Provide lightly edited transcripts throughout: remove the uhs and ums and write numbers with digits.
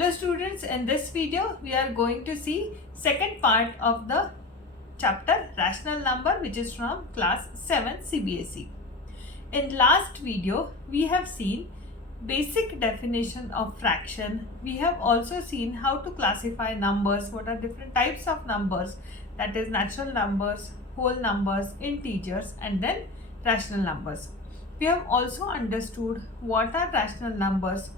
Hello students, in this video we are going to see second part of the chapter rational number, which is from class 7 CBSE. In last video we have seen basic definition of fraction. We have also seen how to classify numbers, what are different types of numbers, that is natural numbers, whole numbers, integers, and then rational numbers. We have also understood what are rational numbers,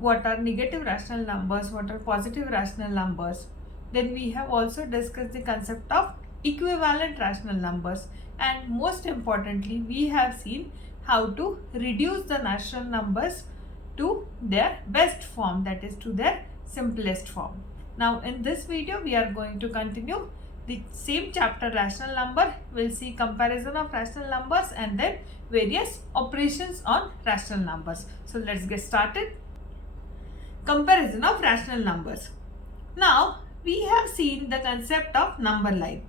what are negative rational numbers, what are positive rational numbers. Then we have also discussed the concept of equivalent rational numbers, and most importantly we have seen how to reduce the natural numbers to their best form, that is to their simplest form. Now in this video we are going to continue the same chapter, rational number. We'll see comparison of rational numbers and then various operations on rational numbers. So let's get started. Comparison of rational numbers. Now we have seen the concept of number line.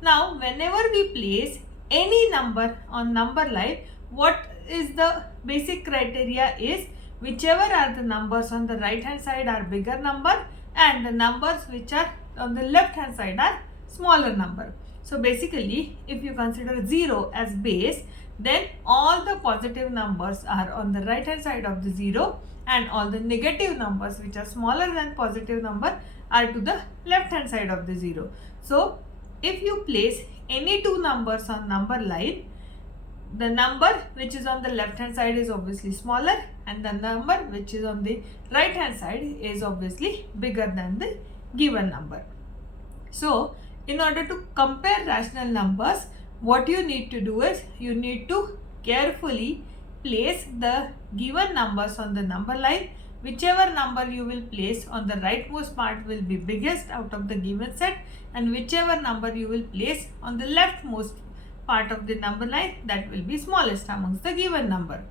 Now whenever we place any number on number line, what is the basic criteria is whichever are the numbers on the right hand side are bigger number and the numbers which are on the left hand side are smaller number. So basically if you consider 0 as base, then all the positive numbers are on the right hand side of the 0 and all the negative numbers which are smaller than positive number are to the left hand side of the 0. So if you place any two numbers on number line, the number which is on the left hand side is obviously smaller and the number which is on the right hand side is obviously bigger than the given number. So in order to compare rational numbers, what you need to do is you need to carefully place the given numbers on the number line. Whichever number you will place on the rightmost part will be biggest out of the given set, and whichever number you will place on the leftmost part of the number line, that will be smallest amongst the given number.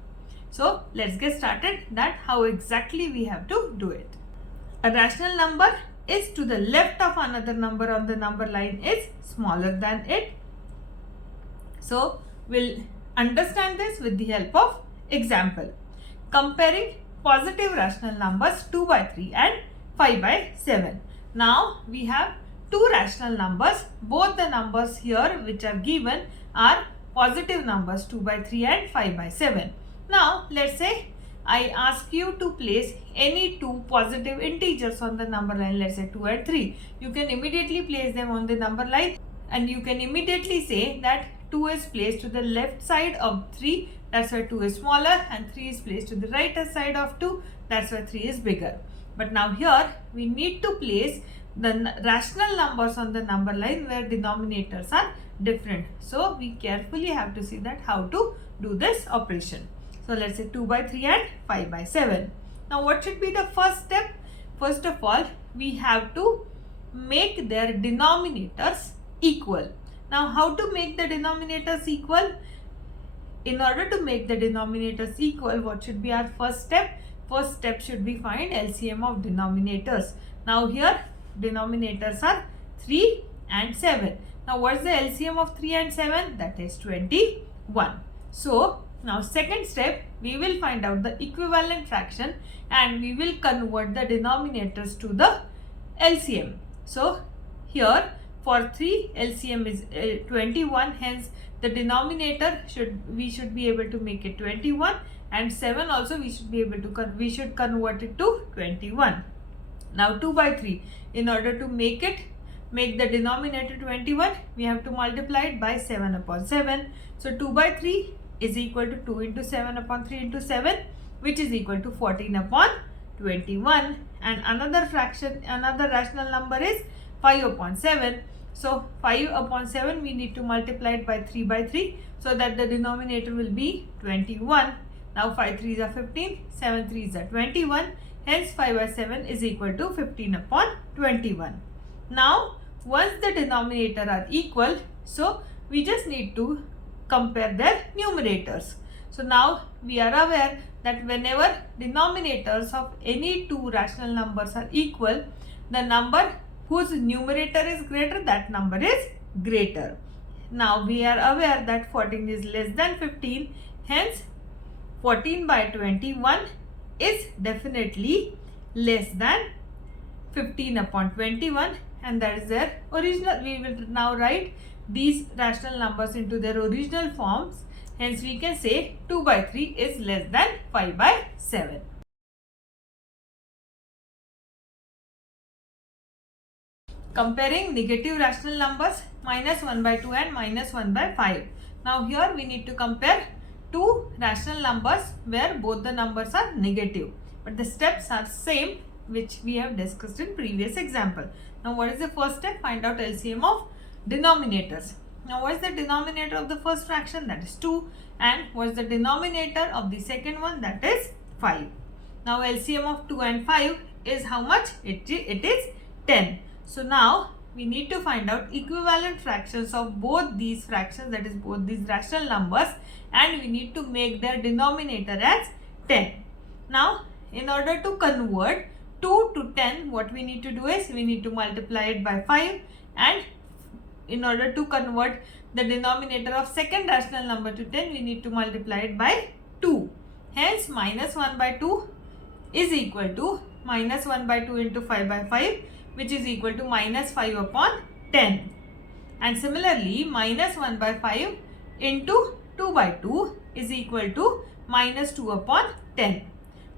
So let's get started that how exactly we have to do it. A rational number is to the left of another number on the number line is smaller than it. So we'll understand this with the help of example. Comparing positive rational numbers 2 by 3 and 5 by 7. Now we have two rational numbers. Both the numbers here which are given are positive numbers 2 by 3 and 5 by 7. Now let's say I ask you to place any two positive integers on the number line, let's say 2 and 3. You can immediately place them on the number line and you can immediately say that 2 is placed to the left side of 3, that's why 2 is smaller, and 3 is placed to the right side of 2, that's why 3 is bigger. But now here we need to place the rational numbers on the number line where denominators are different. So we carefully have to see that how to do this operation. So let's say 2 by 3 and 5 by 7. Now what should be the first step? First of all, we have to make their denominators equal. Now how to make the denominators equal? In order to make the denominators equal, what should be our first step? First step should be find LCM of denominators. Now here denominators are 3 and 7. Now what is the LCM of 3 and 7? That is 21. So now second step, we will find out the equivalent fraction and we will convert the denominators to the LCM. So here for 3 LCM is 21, hence the denominator we should be able to make it 21, and 7 also we should be able to convert it to 21. Now 2 by 3, in order to make the denominator 21, we have to multiply it by 7 upon 7. So 2 by 3 is equal to 2 into 7 upon 3 into 7, which is equal to 14 upon 21. And another fraction, another rational number is 5 upon 7. So 5 upon 7 we need to multiply it by 3 by 3 so that the denominator will be 21. Now 5 3s are 15, 7 3s are 21. Hence 5 by 7 is equal to 15 upon 21. Now once the denominator are equal, so we just need to compare their numerators. So now we are aware that whenever denominators of any two rational numbers are equal, the number whose numerator is greater, that number is greater. Now we are aware that 14 is less than 15, hence 14 by 21 is definitely less than 15 upon 21, and that is their original. We will now write these rational numbers into their original forms. Hence we can say 2 by 3 is less than 5 by 7. Comparing negative rational numbers minus 1 by 2 and minus 1 by 5. Now here we need to compare two rational numbers where both the numbers are negative, but the steps are same which we have discussed in previous example. Now what is the first step? Find out LCM of denominators. Now what is the denominator of the first fraction? That is 2. And what is the denominator of the second one? That is 5. Now LCM of 2 and 5 is how much? It is 10. So now we need to find out equivalent fractions of both these fractions, that is both these rational numbers, and we need to make their denominator as 10. Now in order to convert 2 to 10, what we need to do is we need to multiply it by 5, and in order to convert the denominator of second rational number to 10, we need to multiply it by 2. Hence minus 1 by 2 is equal to minus 1 by 2 into 5 by 5, which is equal to minus 5 upon 10. And similarly, minus 1 by 5 into 2 by 2 is equal to minus 2 upon 10.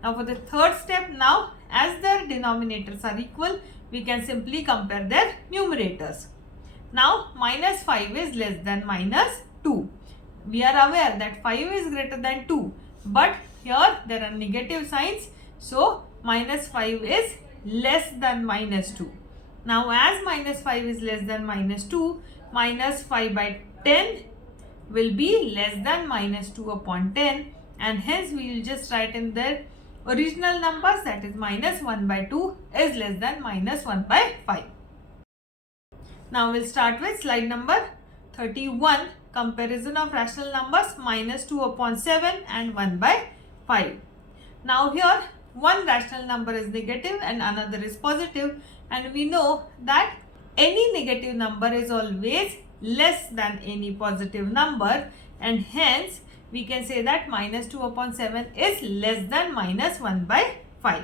Now for the third step, now as their denominators are equal, we can simply compare their numerators. Now minus 5 is less than minus 2. We are aware that 5 is greater than 2, but here there are negative signs, so minus 5 is less than minus 2. Now as minus 5 is less than minus 2, minus 5 by 10 will be less than minus 2 upon 10, and hence we will just write in their original numbers, that is minus 1 by 2 is less than minus 1 by 5. Now we'll start with slide number 31, comparison of rational numbers minus 2 upon 7 and 1 by 5. Now here one rational number is negative and another is positive, and we know that any negative number is always less than any positive number, and hence we can say that minus 2 upon 7 is less than minus 1 by 5.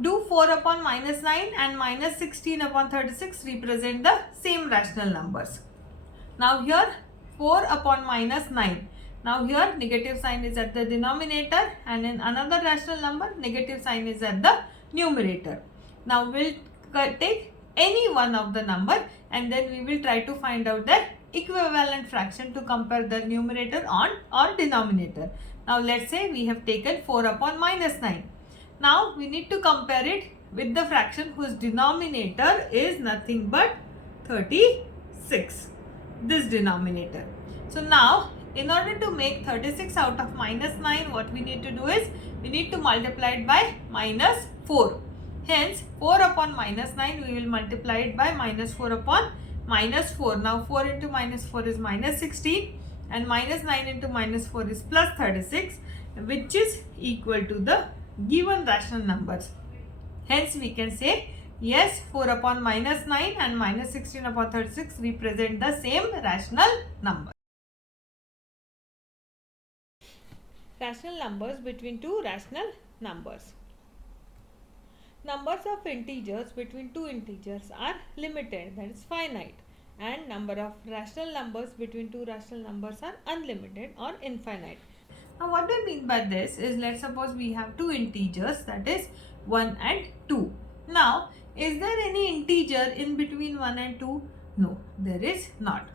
Do 4 upon minus 9 and minus 16 upon 36 represent the same rational numbers. Now here 4 upon minus 9. Now here negative sign is at the denominator, and in another rational number negative sign is at the numerator. Now we'll take any one of the number and then we will try to find out the equivalent fraction to compare the numerator on or denominator. Now let's say we have taken 4 upon minus 9. Now we need to compare it with the fraction whose denominator is nothing but 36. This denominator. So now in order to make 36 out of minus 9, what we need to do is we need to multiply it by minus 4. Hence 4 upon minus 9 we will multiply it by minus 4 upon minus 4. Now 4 into minus 4 is minus 16, and minus 9 into minus 4 is plus 36, which is equal to the given rational numbers. Hence we can say yes, 4 upon minus 9 and minus 16 upon 36 represent the same rational number. Rational numbers between two rational numbers. Numbers of integers between two integers are limited, that is finite, and number of rational numbers between two rational numbers are unlimited or infinite. Now what do I mean by this is, let's suppose we have two integers, that is 1 and 2. Now is there any integer in between 1 and 2? No, there is not.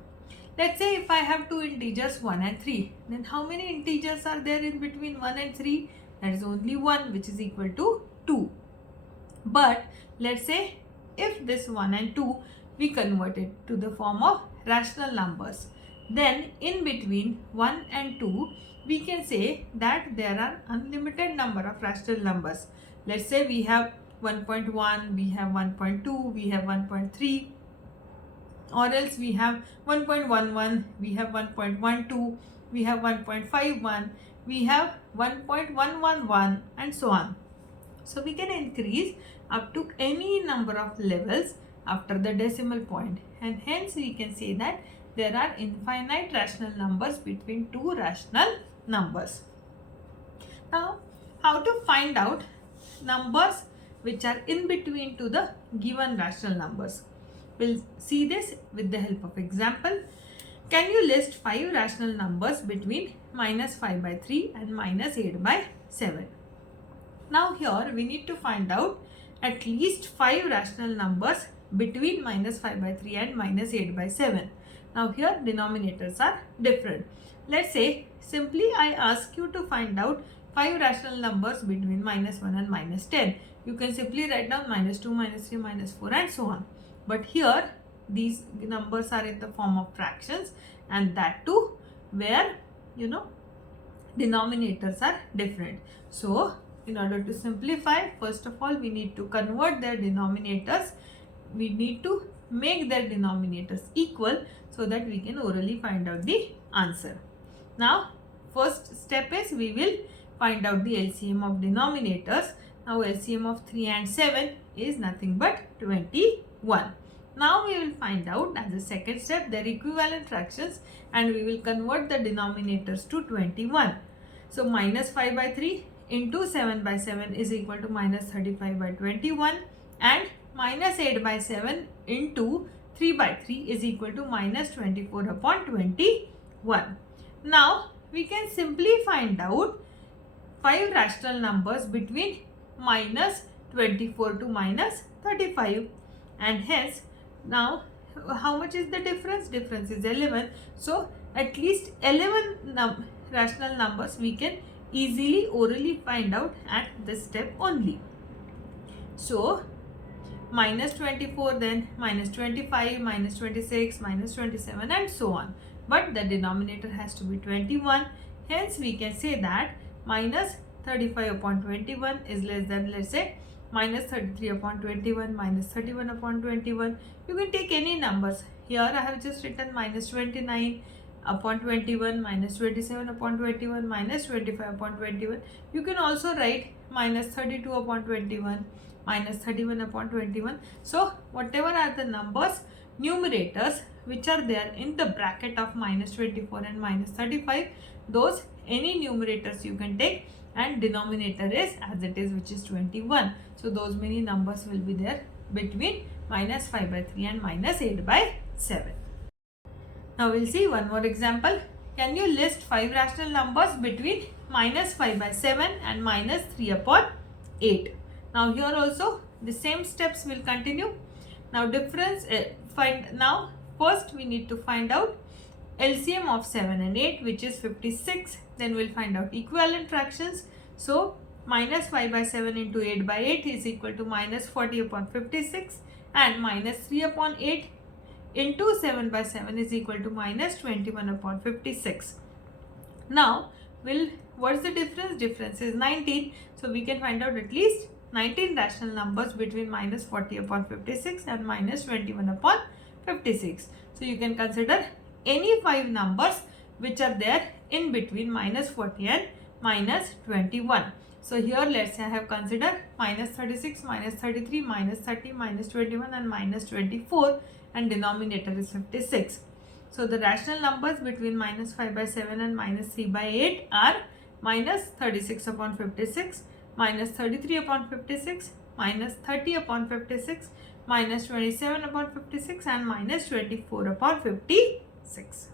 Let's say if I have two integers 1 and 3, then how many integers are there in between 1 and 3? That is only 1, which is equal to 2. But let's say if this 1 and 2 we convert it to the form of rational numbers, then in between 1 and 2 we can say that there are unlimited number of rational numbers. Let's say we have 1.1, we have 1.2, we have 1.3, or else we have 1.11, we have 1.12, we have 1.51, we have 1.111, and so on. So we can increase up to any number of levels after the decimal point, and hence we can say that there are infinite rational numbers between two rational numbers. Now how to find out numbers which are in between to the given rational numbers. We'll see this with the help of example. Can you list 5 rational numbers between minus 5 by 3 and minus 8 by 7? Now here we need to find out at least 5 rational numbers between minus 5 by 3 and minus 8 by 7. Now here denominators are different. Let's say simply I ask you to find out 5 rational numbers between minus 1 and minus 10. You can simply write down minus 2, minus 3, minus 4 and so on. But here these numbers are in the form of fractions, and that too where denominators are different. So in order to simplify, first of all we need to convert their denominators. We need to make their denominators equal so that we can orally find out the answer. Now first step is we will find out the LCM of denominators. Now LCM of 3 and 7 is nothing but 21. Now we will find out as a second step their equivalent fractions, and we will convert the denominators to 21. So minus 5 by 3 into 7 by 7 is equal to minus 35 by 21, and minus 8 by 7 into 3 by 3 is equal to minus 24 upon 21. Now we can simply find out 5 rational numbers between minus 24 to minus 35, and hence now how much is the difference? Difference is 11. So at least 11 rational numbers we can easily orally find out at this step only. So minus 24, then minus 25, minus 26, minus 27 and so on. But the denominator has to be 21. Hence we can say that minus 35 upon 21 is less than, let's say, minus 33 upon 21, minus 31 upon 21. You can take any numbers. Here I have just written minus 29 upon 21, minus 27 upon 21, minus 25 upon 21. You can also write minus 32 upon 21, minus 31 upon 21. So whatever are the numbers, numerators which are there in the bracket of minus 24 and minus 35, those any numerators you can take, and denominator is as it is, which is 21. So those many numbers will be there between minus 5 by 3 and minus 8 by 7. Now we'll see one more example. Can you list 5 rational numbers between minus 5 by 7 and minus 3 upon 8? Now here also the same steps will continue. Now now first we need to find out LCM of 7 and 8, which is 56. Then we'll find out equivalent fractions. So minus 5 by 7 into 8 by 8 is equal to minus 40 upon 56, and minus 3 upon 8 into 7 by 7 is equal to minus 21 upon 56. Now what's the difference? Difference is 19. So we can find out at least 19 rational numbers between minus 40 upon 56 and minus 21 upon 56. So you can consider any 5 numbers which are there in between minus 40 and minus 21. So here let's say I have considered minus 36, minus 33, minus 30, minus 21 and minus 24, and denominator is 56. So the rational numbers between minus 5 by 7 and minus 3 by 8 are minus 36 upon 56, minus 33 upon 56, minus 30 upon 56, minus 27 upon 56 and minus 24 upon 56.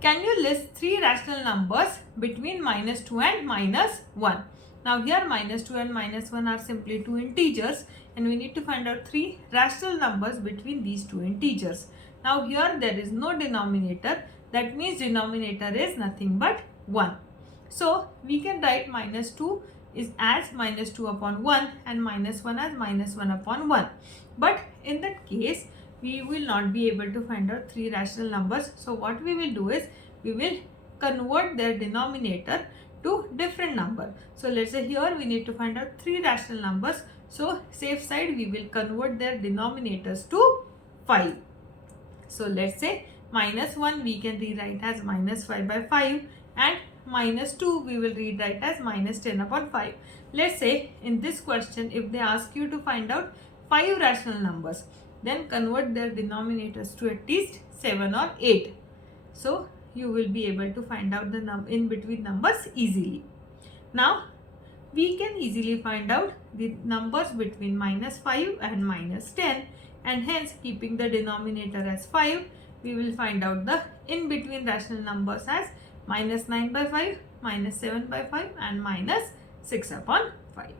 Can you list 3 rational numbers between minus 2 and minus 1? Now here minus 2 and minus 1 are simply 2 integers, and we need to find out 3 rational numbers between these 2 integers. Now here there is no denominator, that means denominator is nothing but 1. So we can write minus 2 is as minus 2 upon 1 and minus 1 as minus 1 upon 1. But in that case we will not be able to find out 3 rational numbers. So what we will do is we will convert their denominator to different number. So let's say here we need to find out 3 rational numbers. So safe side we will convert their denominators to 5. So let's say minus 1 we can rewrite as minus 5 by 5, and minus 2 we will rewrite as minus 10 upon 5. Let's say in this question if they ask you to find out 5 rational numbers, then convert their denominators to at least 7 or 8. So you will be able to find out the in between numbers easily. Now we can easily find out the numbers between minus 5 and minus 10, and hence keeping the denominator as 5, we will find out the in between rational numbers as minus 9 by 5, minus 7 by 5 and minus 6 upon 5.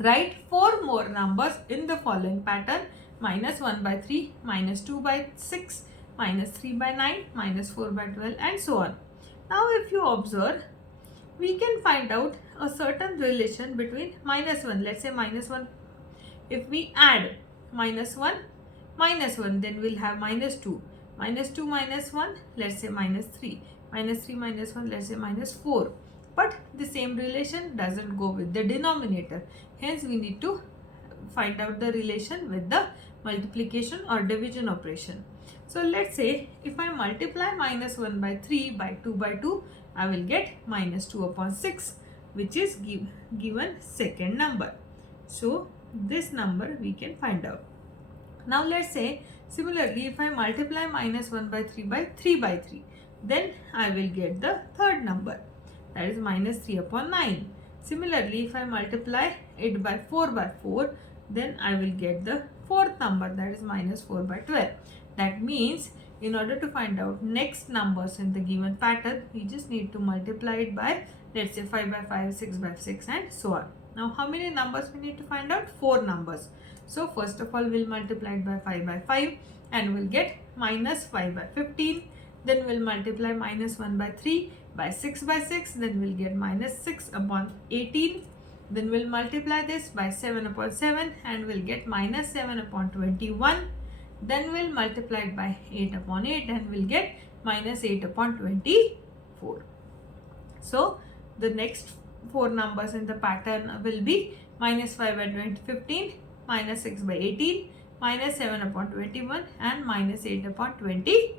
Write 4 more numbers in the following pattern: minus 1 by 3, minus 2 by 6, minus 3 by 9, minus 4 by 12 and so on. Now if you observe, we can find out a certain relation between minus 1, let's say minus 1. If we add minus 1, then we'll have minus 2. Minus 2 minus 1, let's say minus 3. Minus 3 minus 1, let's say minus 4. But the same relation doesn't go with the denominator. Hence, we need to find out the relation with the multiplication or division operation. So, let's say if I multiply minus 1 by 3 by 2 by 2, I will get minus 2 upon 6, which is given second number. So, this number we can find out. Now, let's say similarly, if I multiply minus 1 by 3 by 3 by 3, then I will get the third number, that is minus 3 upon 9. Similarly, if I multiply it by 4, then I will get the fourth number, that is minus 4 by 12. That means in order to find out next numbers in the given pattern, we just need to multiply it by, let's say 5 by 5, 6 by 6 and so on. Now how many numbers we need to find out? 4 numbers. So first of all, we'll multiply it by 5 by 5 and we'll get minus 5 by 15. Then we'll multiply minus 1 by 3 by 6 by 6. Then we'll get minus 6 upon 18. Then we'll multiply this by 7 upon 7 and we'll get minus 7 upon 21. Then we'll multiply it by 8 upon 8 and we'll get minus 8 upon 24. So the next 4 numbers in the pattern will be minus 5 by 15, minus 6 by 18, minus 7 upon 21 and minus 8 upon 20.